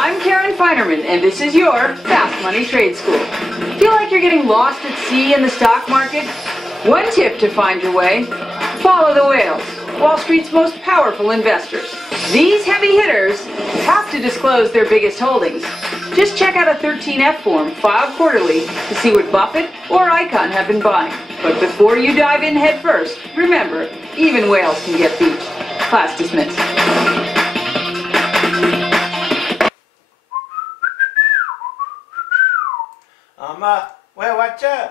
I'm Karen Feinerman, and this is your Fast Money Trade School. Feel like you're getting lost at sea in the stock market? One tip to find your way: follow the whales, Wall Street's most powerful investors. These heavy hitters have to disclose their biggest holdings. Just check out a 13F form filed quarterly to see what Buffett or Icahn have been buying. But before you dive in head first, remember, even whales can get beached. Class dismissed. Well, watcher.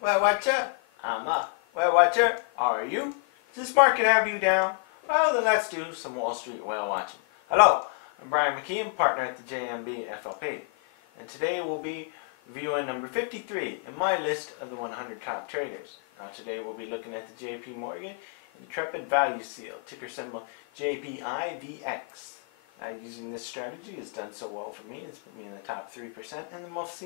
Well, watcher. Well, watcher. Are you? Does this market have you down? Well, then let's do some Wall Street whale watching. Hello, I'm Brian Mckeon, partner at the JPIVX, and today we'll be reviewing number 53 in my list of the 100 top traders. Now today we'll be looking at the JPMorgan Intrepid Val-Sel, ticker symbol JPIVX. Now, using this strategy has done so well for me. It's put me in the top 3% in the most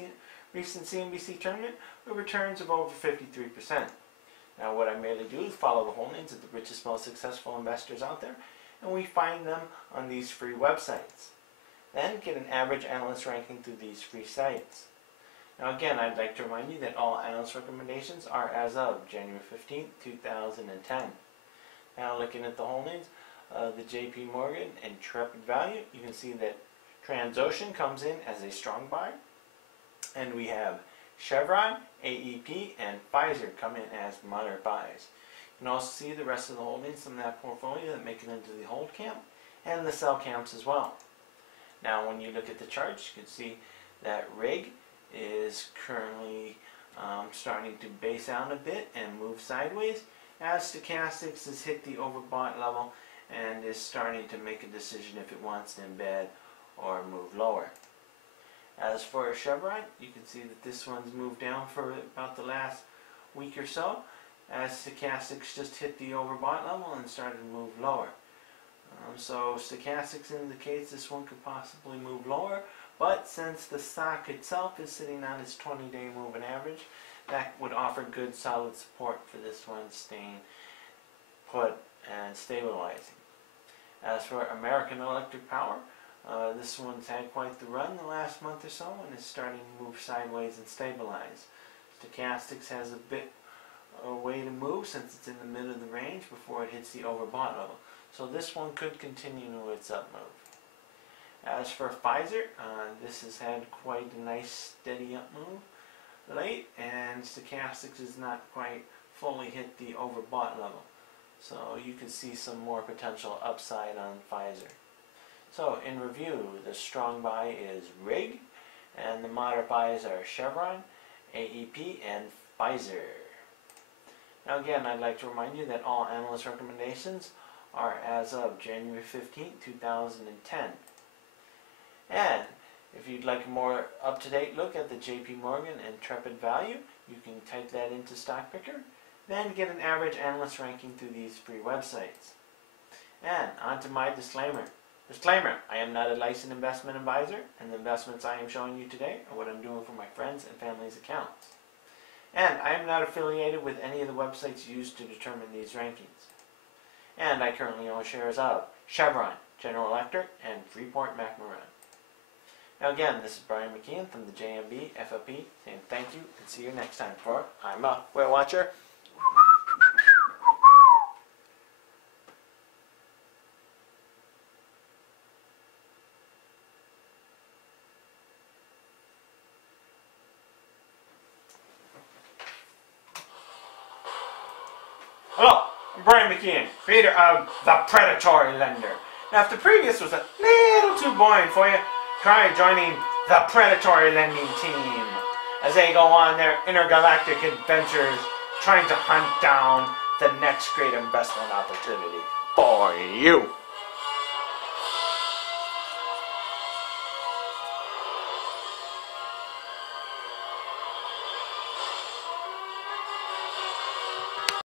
recent CNBC tournament with returns of over 53%. Now, what I merely do is follow the holdings of the richest, most successful investors out there, and we find them on these free websites. Then get an average analyst ranking through these free sites. Now again, I'd like to remind you that all analyst recommendations are as of January 15th, 2010. Now looking at the holdings, the JPMorgan Intrepid Value, you can see that Transocean comes in as a strong buy, and we have Chevron, AEP, and Pfizer come in as moderate buys. You can also see the rest of the holdings from that portfolio that make it into the hold camp and the sell camps as well. Now when you look at the charts, you can see that RIG is currently starting to base out a bit and move sideways, as stochastics has hit the overbought level and is starting to make a decision if it wants to embed or move lower. As for Chevron, you can see that this one's moved down for about the last week or so, as stochastics just hit the overbought level and started to move lower. So stochastics indicates this one could possibly move lower, but since the stock itself is sitting on its 20-day moving average, that would offer good solid support for this one staying put and stabilizing. As for American Electric Power, this one's had quite the run the last month or so and is starting to move sideways and stabilize. Stochastics has a bit a way to move since it's in the middle of the range before it hits the overbought level. So this one could continue its up move. As for Pfizer, this has had quite a nice steady up move late, and stochastics has not quite fully hit the overbought level. So you can see some more potential upside on Pfizer. So in review, the strong buy is RIG, and the moderate buys are Chevron, AEP, and Pfizer. Now again, I'd like to remind you that all analyst recommendations are as of January 15, 2010. And if you'd like a more up-to-date look at the JPMorgan Intrepid Value, you can type that into Stock Picker, then get an average analyst ranking through these free websites. And on to my disclaimer. Disclaimer, I am not a licensed investment advisor, and the investments I am showing you today are what I'm doing for my friends and family's accounts. And I am not affiliated with any of the websites used to determine these rankings. And I currently own shares of Chevron, General Electric, and Freeport-McMoRan. Now again, this is Brian Mckeon from the JPIVX, saying thank you and see you next time for I'm a Whale Watcher. Hello, I'm Brian Mckeon, creator of The Predatory Lender. Now if the previous was a little too boring for you, try joining the Predatory Lending team as they go on their intergalactic adventures trying to hunt down the next great investment opportunity for you.